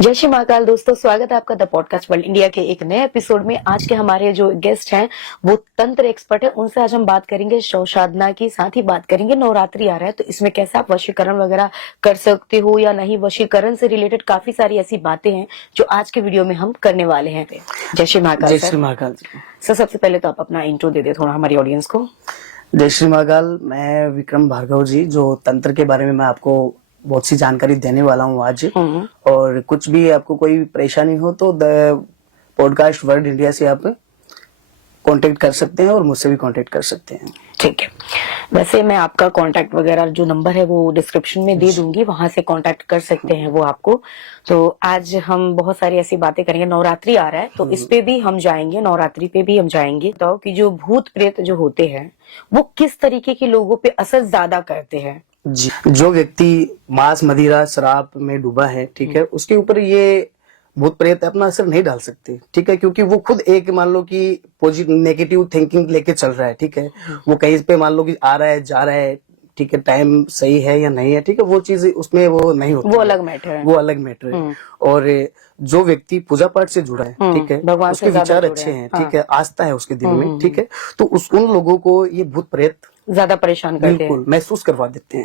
जय श्री महाकाल दोस्तों, स्वागत है आपका द पॉडकास्ट वर्ल्ड इंडिया के एक नए एपिसोड में। आज के हमारे जो गेस्ट हैं वो तंत्र एक्सपर्ट है, उनसे आज हम बात करेंगे शव साधना की, साथ ही बात करेंगे नवरात्रि आ रहा है तो इसमें कैसे आप वशीकरण वगैरह कर सकते हो या नहीं। वशीकरण से रिलेटेड काफी सारी ऐसी बातें हैं जो आज के वीडियो में हम करने वाले हैं। जय श्री महाकाल। जय श्री महाकाल सर, सबसे पहले तो आप अपना इंट्रो दे दे थोड़ा हमारी ऑडियंस को। जय श्री महाकाल। मैं विक्रम भार्गव जी, जो तंत्र के बारे में मैं आपको बहुत सी जानकारी देने वाला हूँ आज। और कुछ भी आपको कोई परेशानी हो तो द पॉडकास्ट वर्ल्ड इंडिया से आप कांटेक्ट कर सकते हैं और मुझसे भी कांटेक्ट कर सकते हैं। ठीक है, वैसे मैं आपका कांटेक्ट वगैरह जो नंबर है वो डिस्क्रिप्शन में दे दूंगी, वहां से कांटेक्ट कर सकते हैं वो आपको। तो आज हम बहुत सारी ऐसी बातें करेंगे। नवरात्रि आ रहा है तो इस पे भी हम जाएंगे, नवरात्रि पे भी हम जाएंगे। बताओ कि जो भूत प्रेत जो होते हैं वो किस तरीके के लोगों पे असर ज्यादा करते हैं। जी, जो व्यक्ति मांस मदिरा शराब में डूबा है, ठीक है, उसके ऊपर ये भूत प्रेत अपना असर नहीं डाल सकते, ठीक है, क्योंकि वो खुद एक मान लो कि पॉजिटिव नेगेटिव थिंकिंग लेके चल रहा है, ठीक है। वो कहीं पे मान लो कि आ रहा है जा रहा है, ठीक है, टाइम सही है या नहीं है, ठीक है, वो चीज उसमें वो नहीं होती, वो अलग मैटर है, वो अलग मैटर है। और जो व्यक्ति पूजा पाठ से जुड़ा है, ठीक है, उसके विचार अच्छे हैं, ठीक है, आस्था है उसके दिल में, ठीक है, तो उन लोगों को ये भूत प्रेत ज्यादा परेशान करते हैं, महसूस करवा देते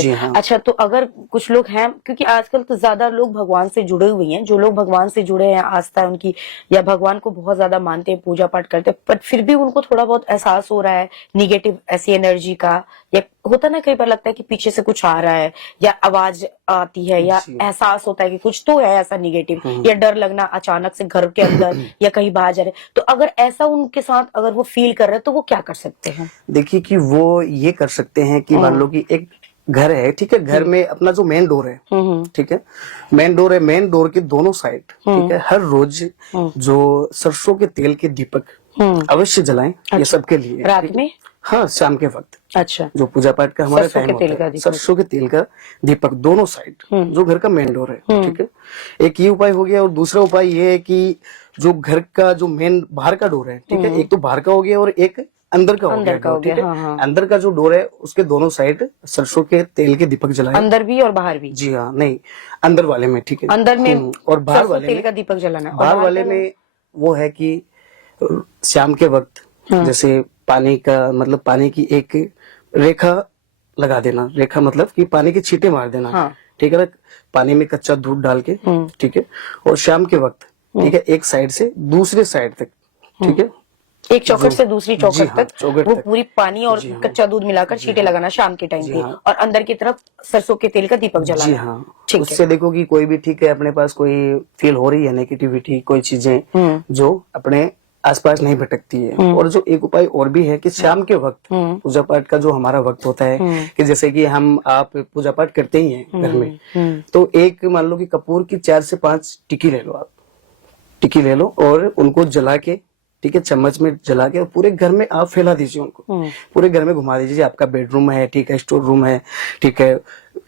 हैं। हाँ। अच्छा, तो अगर कुछ लोग हैं, क्योंकि आजकल तो ज्यादा लोग भगवान से जुड़े हुए हैं, जो लोग भगवान से जुड़े हैं, आस्था है उनकी, या भगवान को बहुत ज्यादा मानते हैं, पूजा पाठ करते हैं, पर फिर भी उनको थोड़ा बहुत एहसास हो रहा है निगेटिव ऐसी एनर्जी का, या होता ना कई बार लगता है कि पीछे से कुछ आ रहा है, या आवाज आती है, या एहसास होता है कि कुछ तो है ऐसा निगेटिव, या डर लगना अचानक से घर के अंदर या कहीं बाहर जा रहे, तो अगर ऐसा उनके साथ अगर वो फील कर रहे हैं तो वो क्या कर सकते हैं। देखिए कि वो ये कर सकते हैं कि मान लो कि एक घर है, ठीक है, घर में अपना जो मेन डोर है, ठीक है, मेन डोर के दोनों साइड, ठीक है, हर रोज जो सरसों के तेल के दीपक अवश्य जलाएं। ये सबके लिए रात में, हाँ, शाम के वक्त। अच्छा, जो पूजा पाठ का हमारा टाइम होता है, सरसों के तेल का दीपक दोनों साइड जो घर का मेन डोर है, ठीक है, एक ये उपाय हो गया। और दूसरा उपाय ये है कि जो घर का जो मेन बाहर का डोर है, ठीक है, एक तो बाहर का हो गया और एक अंदर का हो गया, ठीक है। हाँ। अंदर का जो डोर है उसके दोनों साइड सरसों के तेल के दीपक जलाएं, अंदर भी और बाहर भी। जी हाँ, नहीं, अंदर वाले में, ठीक है, अंदर में और बाहर वाले तेल का दीपक जलाना। बाहर वाले में वो है कि शाम के वक्त जैसे पानी का मतलब पानी की एक रेखा लगा देना, रेखा मतलब कि पानी के छींटे मार देना, ठीक है ना, पानी में कच्चा दूध डाल के, ठीक है, और शाम के वक्त, ठीक है, एक साइड से दूसरे साइड तक, ठीक है, एक चौखट से दूसरी चौखट तक वो पूरी पानी और कच्चा दूध मिलाकर छींटे लगाना शाम के टाइम पे, और अंदर की तरफ सरसों के तेल का दीपक जलाना। जी हाँ, उससे देखो कि कोई भी, ठीक है, अपने पास कोई फील हो रही है नेगेटिविटी, कोई चीजें जो अपने आसपास नहीं भटकती है। और जो एक उपाय और भी है कि शाम के वक्त पूजा पाठ का जो हमारा वक्त होता है, कि जैसे कि आप पूजा पाठ करते ही हैं घर में, तो एक मान लो कि कपूर की 4 से 5 टिक्की ले लो, आप टिक्की ले लो और उनको जला के, ठीक है, चम्मच में जला के पूरे घर में आप फैला दीजिए उनको, पूरे घर में घुमा दीजिए। आपका बेडरूम है, ठीक है, स्टोर रूम है, ठीक है,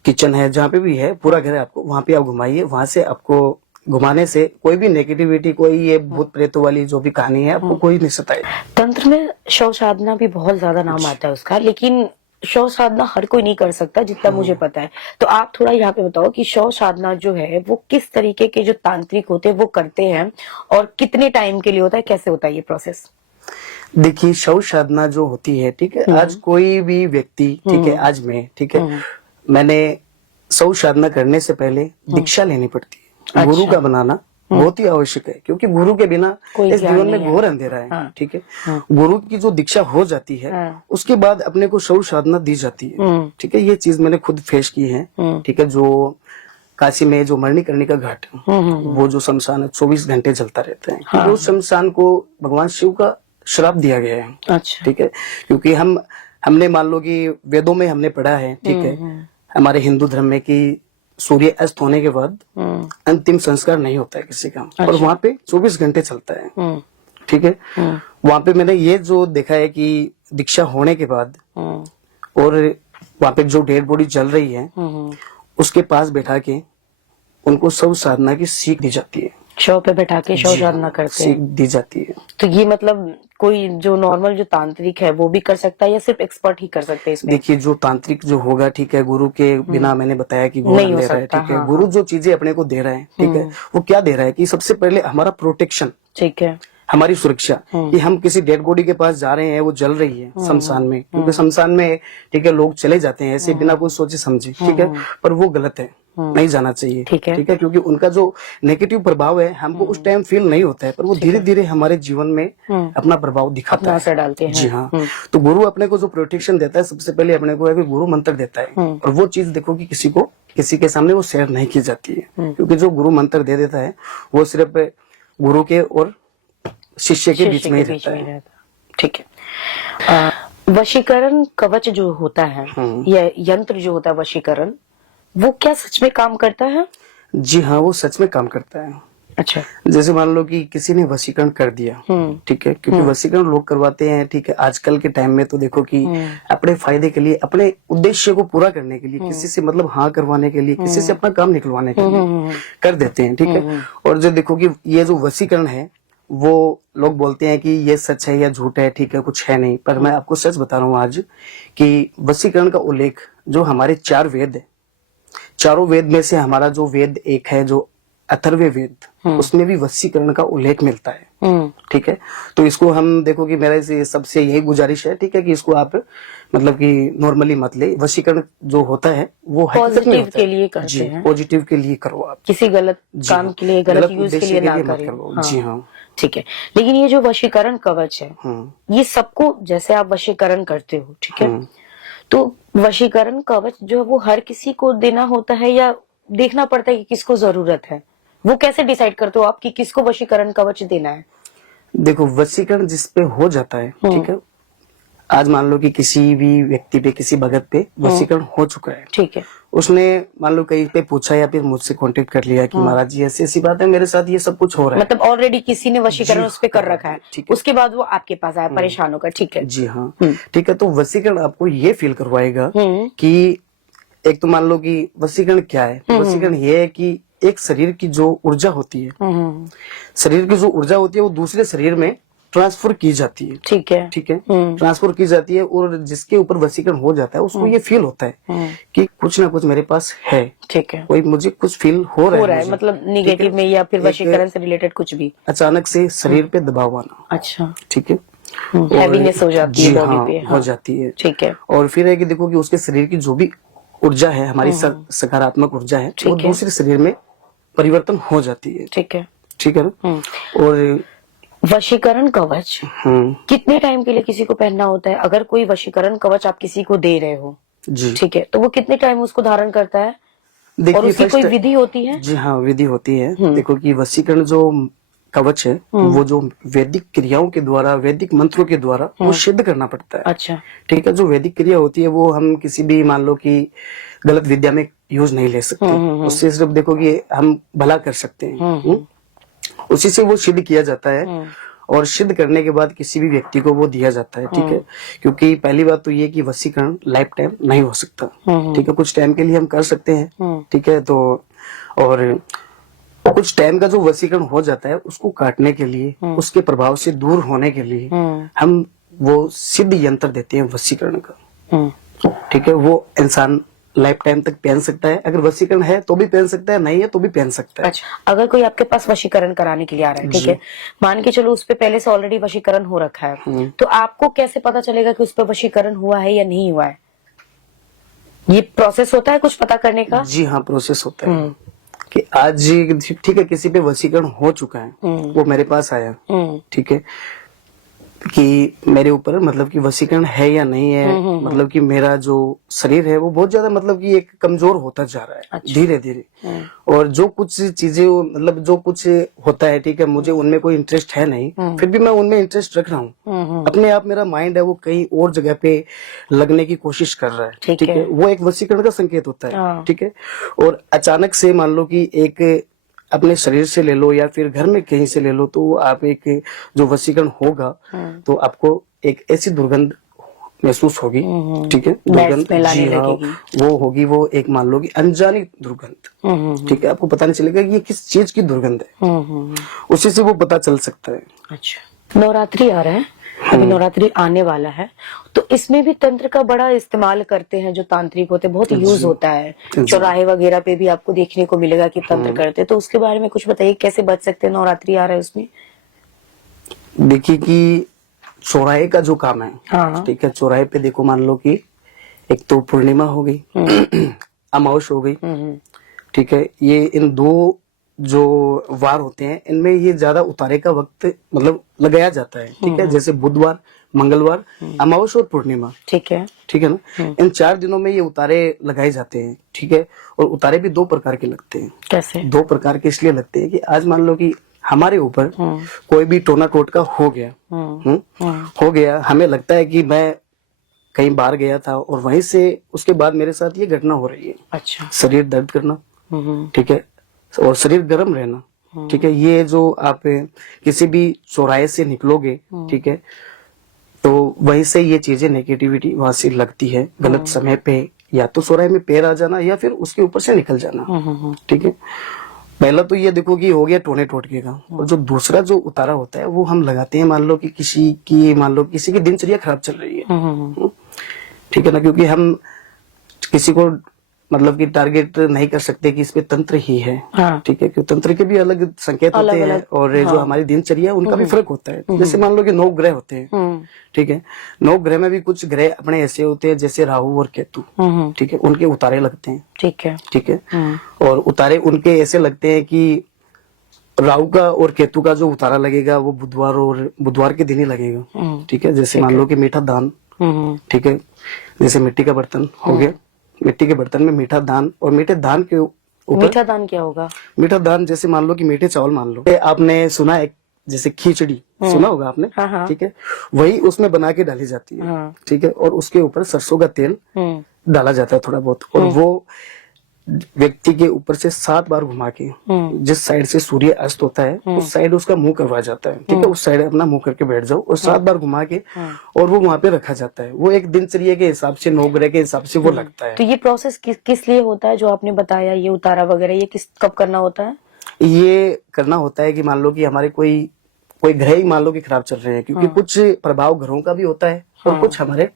किचन है, जहाँ पे भी है, पूरा घर है आपको, वहां पे आप घुमाइए। वहां से आपको घुमाने से कोई भी नेगेटिविटी, कोई ये भूत प्रेतों वाली जो भी कहानी है, आपको कोई नहीं सताए। तंत्र में शव साधना भी बहुत ज्यादा नाम आता है उसका, लेकिन शव साधना हर कोई नहीं कर सकता जितना मुझे पता है। तो आप थोड़ा यहाँ पे बताओ कि शव साधना जो है वो किस तरीके के जो तांत्रिक होते हैं वो करते हैं, और कितने टाइम के लिए होता है, कैसे होता है ये प्रोसेस। देखिए, शव साधना जो होती है, ठीक है, आज कोई भी व्यक्ति, ठीक है, आज मैं, ठीक है, मैंने शव साधना करने से पहले दीक्षा लेनी पड़ती है। गुरु का बनाना बहुत ही आवश्यक है, क्योंकि गुरु के बिना इस जीवन में घोर अंधेरा है, ठीक है। गुरु की जो दीक्षा हो जाती है उसके बाद अपने को शव साधना दी जाती है, ठीक है। ये चीज मैंने खुद फेस की है, ठीक है। जो काशी में जो मणिकर्णिका घाट, वो जो शमशान है 24 घंटे चलता रहता है, क्योंकि उस शमशान को भगवान शिव का श्राप दिया गया है, अच्छा, ठीक है। क्योंकि हमने मान लो कि वेदों में हमने पढ़ा है, ठीक है, हमारे हिंदू धर्म में कि सूर्य अस्त होने के बाद अंतिम संस्कार नहीं होता है किसी का, और वहाँ पे 24 घंटे चलता है, ठीक है। वहाँ पे मैंने ये जो देखा है कि दीक्षा होने के बाद और वहाँ पे जो डेड बॉडी जल रही है उसके पास बैठा के उनको शव साधना की सीख दी जाती है, शव पे बैठा के शव जी हाँ, साधना करते सीख हैं। दी जाती है। तो ये मतलब कोई जो नॉर्मल जो तांत्रिक है वो भी कर सकता है या सिर्फ एक्सपर्ट ही कर सकते हैं इसमें? देखिए जो तांत्रिक जो होगा, ठीक है, गुरु के बिना, मैंने बताया कि गुरु नहीं हो ले रहा है, सकता, ठीक है, हाँ, गुरु हाँ। जो चीजें अपने को दे रहा है, ठीक है, वो क्या दे रहा है कि सबसे पहले हमारा प्रोटेक्शन, ठीक है। हमारी सुरक्षा, कि हम किसी डेड बॉडी के पास जा रहे हैं, वो जल रही है शमशान में, क्योंकि शमशान में, ठीक है, लोग चले जाते हैं ऐसे बिना कुछ सोचे समझे, ठीक है, पर वो गलत है, नहीं जाना चाहिए, ठीक है। ठीक है, क्योंकि उनका जो नेगेटिव प्रभाव है हमको उस टाइम फील नहीं होता है, पर वो धीरे धीरे हमारे जीवन में अपना प्रभाव दिखाता अपना है, असर डालते हैं। जी हाँ। तो गुरु अपने को जो प्रोटेक्शन देता है, सबसे पहले अपने को है कि गुरु मंत्र देता है, और वो चीज देखो कि किसी के सामने वो शेयर नहीं की जाती है, क्योंकि जो गुरु मंत्र दे देता है वो सिर्फ गुरु के और शिष्य के बीच में ही रहता है। ठीक है। वशीकरण कवच जो होता है या यंत्र जो होता है वशीकरण, वो क्या सच में काम करता है? जी हाँ, वो सच में काम करता है। अच्छा। जैसे मान लो कि किसी ने वशीकरण कर दिया, ठीक है, क्योंकि वशीकरण लोग करवाते हैं, ठीक है, आजकल के टाइम में तो देखो कि अपने फायदे के लिए, अपने उद्देश्य को पूरा करने के लिए, किसी से मतलब हाँ करवाने के लिए, किसी से अपना काम निकलवाने के लिए कर देते हैं, ठीक है। और जो देखो कि ये जो वशीकरण है, वो लोग बोलते हैं कि ये सच है या झूठ है, ठीक है, कुछ है नहीं, पर मैं आपको सच बता रहा हूँ आज कि वशीकरण का उल्लेख जो हमारे 4 वेद है, चारों वेद में से हमारा जो वेद एक है, जो अथर्ववेद वेद, उसमें भी वशीकरण का उल्लेख मिलता है, ठीक है। तो इसको हम देखो कि मेरे से सबसे यही गुजारिश है, ठीक है, कि इसको आप मतलब कि नॉर्मली मत ले। वशीकरण जो होता है वो पॉजिटिव के लिए करते हैं, पॉजिटिव के लिए करो आप, किसी गलत काम के लिए, गलत यूज के लिए ना मत करें। करो। जी हाँ, ठीक है। लेकिन ये जो वशीकरण कवच है, ये सबको, जैसे आप वशीकरण करते हो, ठीक है, तो वशीकरण कवच जो है वो हर किसी को देना होता है या देखना पड़ता है कि किसको जरूरत है? वो कैसे डिसाइड करते हो आप कि किसको वशीकरण कवच देना है? देखो वशीकरण जिस पे हो जाता है, ठीक है, आज मान लो कि किसी भी व्यक्ति पे, किसी भगत पे वशीकरण हो चुका है, ठीक है, उसने मान लो कहीं पे पूछा या फिर मुझसे कांटेक्ट कर लिया कि महाराज जी ऐसी ऐसी बात है, मेरे साथ ये सब कुछ हो रहा है, मतलब ऑलरेडी किसी ने वशीकरण उस पे कर रखा है, ठीक है। उसके बाद वो आपके पास आया परेशान होकर, ठीक है। जी हाँ, ठीक है। तो वशीकरण आपको ये फील करवाएगा कि एक तो मान लो कि वशीकरण क्या है, वशीकरण ये है कि एक शरीर की जो ऊर्जा होती है, शरीर की जो ऊर्जा होती है वो दूसरे शरीर में ट्रांसफर की जाती है, ठीक है, ठीक है, ट्रांसफर की जाती है, और जिसके ऊपर वशीकरण हो जाता है उसको ये फील होता है कि कुछ ना कुछ मेरे पास है, ठीक है, कोई मुझे कुछ फील हो रहा है, मतलब निगेटिव में या फिर वशीकरण से रिलेटेड कुछ भी, अचानक से शरीर पे दबाव आना, अच्छा, ठीक है, हैवीनेस हो जाती है बॉडी पे, हो जाती है, ठीक है। और फिर है कि देखो कि उसके शरीर की जो भी ऊर्जा है, हमारी सकारात्मक ऊर्जा है, वो दूसरे शरीर में परिवर्तन हो जाती है, ठीक है, ठीक है ना। और वशीकरण कवच कितने टाइम के लिए किसी को पहनना होता है? अगर कोई वशीकरण कवच आप किसी को दे रहे हो, जी, ठीक है, तो वो कितने टाइम उसको धारण करता है? देखिए, और उसकी कोई विधि होती है? जी हाँ, विधि होती है। देखो कि वशीकरण जो कवच है वो जो वैदिक क्रियाओं के द्वारा, वैदिक मंत्रों के द्वारा वो सिद्ध करना पड़ता है, अच्छा, ठीक है। जो वैदिक क्रिया होती है वो हम किसी भी मान लो कि गलत विद्या में यूज नहीं ले सकते, उससे सिर्फ देखो कि हम भला कर सकते हैं, उसी से वो सिद्ध किया जाता है, और सिद्ध करने के बाद किसी भी व्यक्ति को वो दिया जाता है, ठीक है। क्योंकि पहली बात तो ये कि वशीकरण लाइफ टाइम नहीं हो सकता, ठीक है, कुछ टाइम के लिए हम कर सकते हैं, ठीक है। तो और कुछ टाइम का जो वशीकरण हो जाता है उसको काटने के लिए, उसके प्रभाव से दूर होने के लिए हम वो सिद्ध यंत्र देते हैं वशीकरण का, ठीक है। वो इंसान लाइफ टाइम तक पहन सकता है, अगर वशीकरण है तो भी पहन सकता है, नहीं है तो भी पहन सकता है। अच्छा, अगर कोई आपके पास वशीकरण कराने के लिए आ रहा है, ठीक है, मान के चलो उस पे पहले से ऑलरेडी वशीकरण हो रखा है, तो आपको कैसे पता चलेगा कि उस पे वशीकरण हुआ है या नहीं हुआ है? ये प्रोसेस होता है कुछ पता करने का? जी हाँ, प्रोसेस होता है कि आज ठीक है किसी पे वशीकरण हो चुका है, वो मेरे पास आया, ठीक है, कि मेरे ऊपर मतलब कि वशीकरण है या नहीं है, मतलब कि मेरा जो शरीर है वो बहुत ज्यादा मतलब कि एक कमजोर होता जा रहा है, अच्छा, धीरे धीरे, और जो कुछ चीजें मतलब जो कुछ होता है, ठीक है, मुझे उनमें कोई इंटरेस्ट है नहीं, फिर भी मैं उनमें इंटरेस्ट रख रहा हूँ, अपने आप मेरा माइंड है वो कहीं और जगह पे लगने की कोशिश कर रहा है, ठीक है, वो एक वशीकरण का संकेत होता है, ठीक है। और अचानक से मान लो कि एक अपने शरीर से ले लो या फिर घर में कहीं से ले लो, तो आप एक जो वशीकरण होगा तो आपको एक ऐसी दुर्गंध महसूस होगी, ठीक है, दुर्गंध, में लाने जी हाँ, लगेगी। वो होगी, वो एक मान लो कि अनजानी दुर्गंध, ठीक है, आपको पता नहीं चलेगा कि ये किस चीज की दुर्गंध है, उसी से वो पता चल सकता है। अच्छा, नवरात्रि आ रहा है, अभी नवरात्रि आने वाला है, तो इसमें भी तंत्र का बड़ा इस्तेमाल करते हैं जो तांत्रिक होते हैं, बहुत यूज होता है, चौराहे वगैरह पे भी आपको देखने को मिलेगा कि तंत्र करते हैं, तो उसके बारे में कुछ बताइए, कैसे बच सकते हैं, नवरात्रि आ रहा है उसमें। देखिए कि चौराहे का जो काम है, हाँ। ठीक है, चौराहे पे देखो, मान लो कि एक तो पूर्णिमा हो गई, अमावस हो गई, ठीक है, ये इन दो जो वार होते हैं इनमें ये ज्यादा उतारे का वक्त मतलब लगाया जाता है, ठीक है, जैसे बुधवार, मंगलवार, अमावस और पूर्णिमा, ठीक है ना, इन 4 दिनों में ये उतारे लगाए जाते हैं, ठीक है, और उतारे भी 2 प्रकार के लगते हैं। कैसे? 2 प्रकार के इसलिए लगते हैं कि आज मान लो कि हमारे ऊपर कोई भी टोना टोटका हो गया, हो गया, हमें लगता है कि मैं कहीं बाहर गया था और वहीं से उसके बाद मेरे साथ ये घटना हो रही है। अच्छा। शरीर दर्द करना, ठीक है, और शरीर गर्म रहना, ठीक है, ये जो आप किसी भी चौराहे से निकलोगे, ठीक है, तो वहीं से ये चीजें नेगेटिविटी वहां से लगती है, गलत समय पे या तो चौराहे में पैर आ जाना या फिर उसके ऊपर से निकल जाना, ठीक है। पहला तो ये देखो कि हो गया टोने टोटके का, और जो दूसरा जो उतारा होता है वो हम लगाते हैं, मान लो कि किसी की दिनचर्या खराब चल रही है, ठीक है ना, क्योंकि हम किसी को मतलब कि टारगेट नहीं कर सकते कि इसमें तंत्र ही है, हाँ। ठीक है, क्योंकि तंत्र के भी अलग संकेत होते हैं और जो हमारी दिनचर्या है उनका भी फर्क होता है। जैसे मान लो कि 9 ग्रह होते हैं, ठीक है, 9 ग्रह में भी कुछ ग्रह अपने ऐसे होते हैं जैसे राहु और केतु, ठीक है, उनके उतारे लगते हैं, ठीक है, और उतारे उनके ऐसे लगते हैं कि राहु का और केतु का जो उतारा लगेगा वो बुधवार के दिन ही लगेगा, ठीक है, जैसे मान लो कि मीठा दान, ठीक है, जैसे मिट्टी का बर्तन हो गया, मिट्टी के बर्तन में मीठा दान, और मीठे दान के ऊपर, मीठा दान क्या होगा? मीठा दान जैसे मान लो कि मीठे चावल मान लो, आपने सुना है जैसे खिचड़ी सुना होगा आपने, ठीक है, वही उसमें बना के डाली जाती है, ठीक है, और उसके ऊपर सरसों का तेल डाला जाता है थोड़ा बहुत, और वो व्यक्ति के ऊपर से 7 बार घुमा के जिस साइड से सूर्य अस्त होता है उस साइड उसका मुंह करवाया जाता है, ठीक है, उस साइड अपना मुंह करके बैठ जाओ और 7 बार घुमा के और वो वहां पे रखा जाता है। वो एक दिनचर्या के हिसाब से 9 ग्रह के हिसाब से वो लगता है। तो ये प्रोसेस किस लिए होता है जो आपने बताया, ये उतारा वगैरह, ये कब करना होता है? ये करना होता है कि मान लो कि हमारे कोई ग्रह ही मान लो कि खराब चल रहे हैं, क्योंकि कुछ प्रभाव ग्रहों का भी होता है और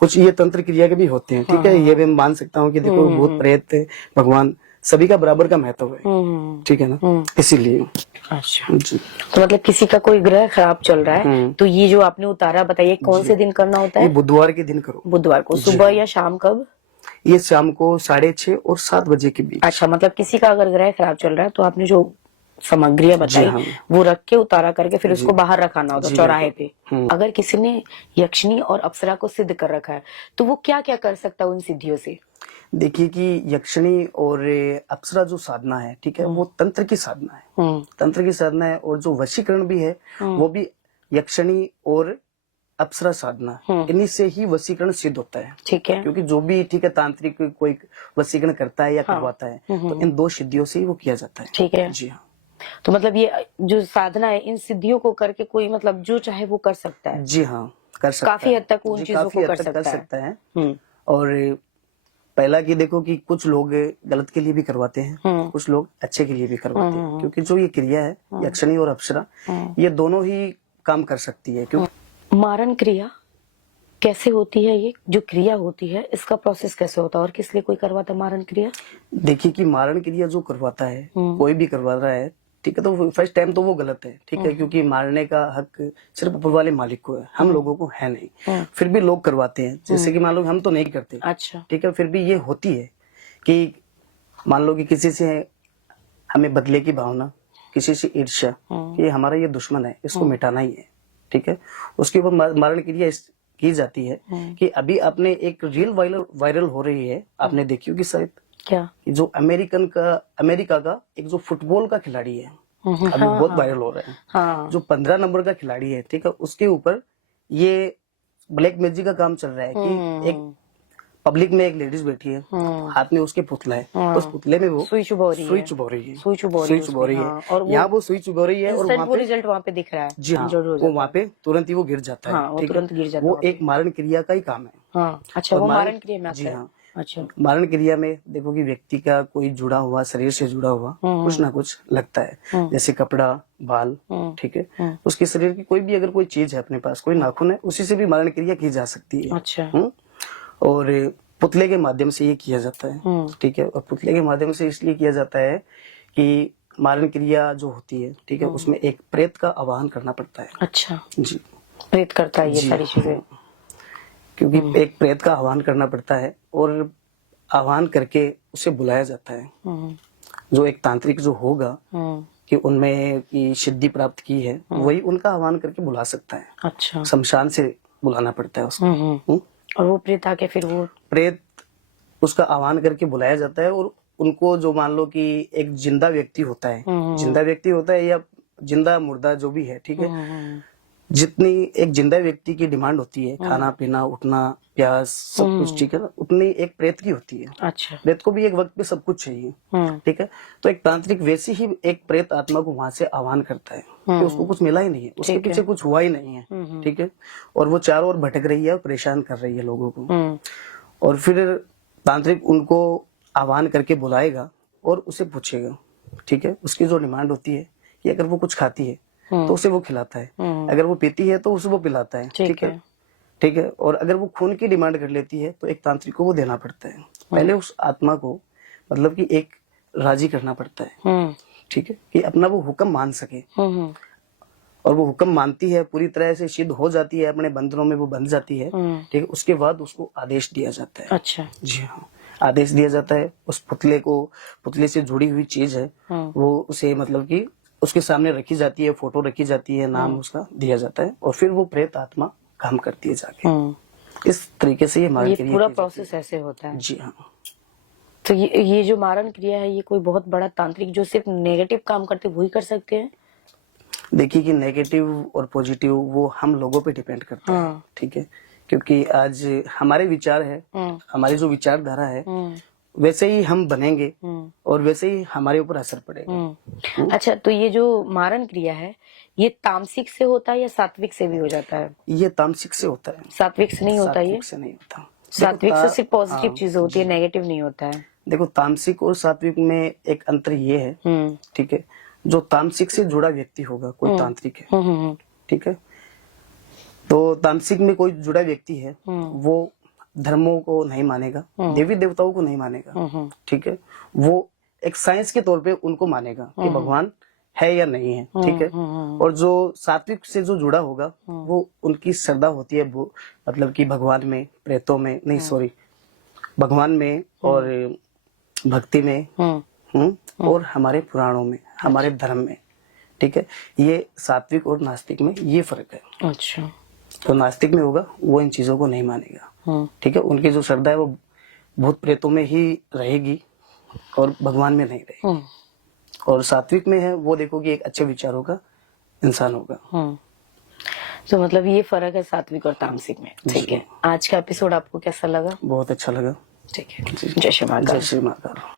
कुछ ये तंत्र क्रिया के भी होते हैं, ठीक है, ये भी मैं मान सकता हूँ कि देखो भूत प्रेत भगवान सभी का बराबर का महत्व है, ठीक है ना, इसीलिए। अच्छा, तो मतलब किसी का कोई ग्रह खराब चल रहा है तो ये जो आपने उतारा बताइए कौन से दिन करना होता है? ये बुधवार के दिन करो। बुधवार को सुबह या शाम? कब? ये शाम को 6:30 और 7 बजे के बीच। अच्छा, मतलब किसी का अगर ग्रह खराब चल रहा है तो आपने जो सामग्रियां बताई वो रख के उतारा करके फिर उसको बाहर रखाना होता चौराहे पे। अगर किसी ने यक्षिणी और अप्सरा को सिद्ध कर रखा है तो वो क्या क्या कर सकता है उन सिद्धियों से? देखिए कि यक्षिणी और अप्सरा जो साधना है, ठीक है, वो तंत्र की साधना है, तंत्र की साधना है, और जो वशीकरण भी है वो भी यक्षिणी और अप्सरा साधना, इन्हीं से ही वशीकरण सिद्ध होता है, ठीक है, क्योंकि जो भी, ठीक है, तांत्रिक कोई वशीकरण करता है या करवाता है तो इन 2 सिद्धियों से ही वो किया जाता है, ठीक है, जी हाँ। तो मतलब ये जो साधना है इन सिद्धियों को करके कोई मतलब जो चाहे वो कर सकता है? जी हाँ, कर सकता है, काफी हद तक उन चीजों को कर सकता है। और पहला कि देखो कि कुछ लोग गलत के लिए भी करवाते हैं, कुछ लोग अच्छे के लिए भी करवाते हैं, क्योंकि जो ये क्रिया है यक्षिणी और अप्सरा ये दोनों ही काम कर सकती है। क्योंकि मारण क्रिया कैसे होती है, ये जो क्रिया होती है इसका प्रोसेस कैसे होता है और किस लिए कोई करवाता है मारण क्रिया? देखिए कि मारण क्रिया जो करवाता है कोई भी करवा रहा है, ठीक है, तो फर्स्ट टाइम तो वो गलत है, ठीक है, क्योंकि मारने का हक सिर्फ ऊपर वाले मालिक को है, हम लोगों को है नहीं, फिर भी लोग करवाते हैं, जैसे कि मान लो हम तो नहीं करते, अच्छा, ठीक है, फिर भी ये होती है कि मान लो कि किसी से हमें बदले की भावना, किसी से ईर्ष्या, ये हमारा ये दुश्मन है, इसको मिटाना ही है, ठीक है, उसके ऊपर मारण क्रिया की जाती है। कि अभी आपने एक रील वायरल हो रही है, आपने देखी होगी शायद, क्या, जो अमेरिका का एक जो फुटबॉल का खिलाड़ी है, अभी बहुत वायरल हो रहा है, हाँ, जो 15 नंबर का खिलाड़ी है, ठीक है, उसके ऊपर ये ब्लैक मैजिक का काम चल रहा है कि एक पब्लिक में एक लेडीज बैठी है, हाथ में उसके पुतला है, उस पुतले में वो सुई चुभा रही है, सुई चुभा रही है, सुई चुभा रही है, है। और यहाँ वो सुई चुभा रही है और वहाँ पे रिजल्ट वहाँ पे दिख रहा है। जी हाँ, इंजर्ड हो वो जाता वहाँ पे तुरंत ही वो गिर जाता है। हाँ, वो ठीक है? तुरंत गिर जाता वो है। एक मारण क्रिया का ही काम है। हाँ, अच्छा, और वो मारण क्रिया में आता जी है। हाँ, अच्छा, मारण क्रिया में देखो कि व्यक्ति का कोई जुड़ा हुआ, शरीर से जुड़ा हुआ कुछ ना कुछ लगता है, जैसे कपड़ा, बाल, ठीक है, उसके शरीर की कोई भी अगर कोई चीज है अपने पास, कोई नाखून है, उसी से भी मारण क्रिया की जा सकती है। अच्छा, और पुतले के माध्यम से ये किया जाता है। ठीक है, और पुतले के माध्यम से इसलिए किया जाता है कि मारण क्रिया जो होती है, ठीक है, उसमें एक प्रेत का आवाहन करना पड़ता है। अच्छा, जी, प्रेत करता है ये जी, सारी चीजें। क्योंकि एक प्रेत का आह्वान करना पड़ता है और आह्वान करके उसे बुलाया जाता है। जो एक तांत्रिक जो होगा कि उनमें की सिद्धि प्राप्त की है, वही उनका आह्वान करके बुला सकता है। अच्छा, शमशान से बुलाना पड़ता है उसको। और वो प्रेत आके फिर वो प्रेत उसका आह्वान करके बुलाया जाता है और उनको जो मान लो कि एक जिंदा व्यक्ति होता है, जिंदा व्यक्ति होता है या जिंदा मुर्दा जो भी है, ठीक है, जितनी एक जिंदा व्यक्ति की डिमांड होती है, खाना पीना, उठना, प्यास, सब कुछ, ठीक है ना, उतनी एक प्रेत की होती है। अच्छा, प्रेत को भी एक वक्त पे सब कुछ चाहिए, ठीक है, तो एक तांत्रिक वैसे ही एक प्रेत आत्मा को वहां से आह्वान करता है कि उसको कुछ मिला ही नहीं है, उसके पीछे कुछ हुआ ही नहीं है, ठीक है, और वो चारों ओर भटक रही है और परेशान कर रही है लोगों को। और फिर तांत्रिक उनको आह्वान करके बुलाएगा और उसे पूछेगा, ठीक है, उसकी जो डिमांड होती है कि अगर वो कुछ खाती है तो उसे वो खिलाता है, अगर वो पीती है तो उसे वो पिलाता है, ठीक है, ठीक है, और अगर वो खून की डिमांड कर लेती है तो एक तांत्रिक को वो देना पड़ता है। पहले उस आत्मा को मतलब कि एक राजी करना पड़ता है, ठीक है, कि अपना वो हुक्म मान सके, और वो हुक्म मानती है, पूरी तरह से सिद्ध हो जाती है, अपने बंधनों में वो बंध जाती है, ठीक है, उसके बाद उसको आदेश दिया जाता है। अच्छा, जी हाँ, आदेश दिया जाता है। उस पुतले को, पुतले से जुड़ी हुई चीज है, वो उसे मतलब कि उसके सामने रखी जाती है, फोटो रखी जाती है, नाम उसका दिया जाता है, और फिर वो प्रेत आत्मा काम करती है जाके। इस तरीके से ये मारण क्रिया पूरा की जाती प्रोसेस ऐसे होता है। है। जी हाँ, तो ये जो मारण क्रिया है, ये कोई बहुत बड़ा तांत्रिक जो सिर्फ नेगेटिव काम करते वही कर सकते हैं? देखिए कि नेगेटिव और पॉजिटिव वो हम लोगों पे डिपेंड करता है, ठीक है, क्योंकि आज हमारे विचार है, हमारी जो विचारधारा है, वैसे ही हम बनेंगे और वैसे ही हमारे ऊपर असर पड़ेगा। अच्छा, तो ये जो मारण क्रिया है, ये तामसिक से होता है या सात्विक से भी हो जाता है? ये तामसिक से होता है, सात्विक से नहीं होता। ये सात्विक से नहीं होता। सात्विक से सिर्फ पॉजिटिव चीज होती है, नेगेटिव नहीं होता है। देखो, तामसिक और सात्विक में एक अंतर ये है, ठीक है, जो तामसिक से जुड़ा व्यक्ति होगा, कोई तांत्रिक है, ठीक है, तो तामसिक में कोई जुड़ा व्यक्ति है, वो धर्मों को नहीं मानेगा, देवी देवताओं को नहीं मानेगा, ठीक है, वो एक साइंस के तौर पे उनको मानेगा कि भगवान है या नहीं है, ठीक है, और जो सात्विक से जो जुड़ा होगा, वो उनकी श्रद्धा होती है, वो मतलब कि भगवान में, प्रेतों में नहीं, सॉरी, भगवान में और भक्ति में, और हमारे पुराणों में, हमारे धर्म में, ठीक है, ये सात्विक और नास्तिक में ये फर्क है। अच्छा, तो नास्तिक में होगा वो इन चीजों को नहीं मानेगा, ठीक है, उनकी जो श्रद्धा है वो भूत प्रेतों में ही रहेगी और भगवान में नहीं रहेगी। और सात्विक में है वो देखो कि एक अच्छे विचारों का इंसान होगा। तो मतलब ये फर्क है सात्विक और तामसिक में। ठीक है, आज का एपिसोड आपको कैसा लगा? बहुत अच्छा लगा। ठीक है, जय श्री महाकाल। जय श्री महाकाल।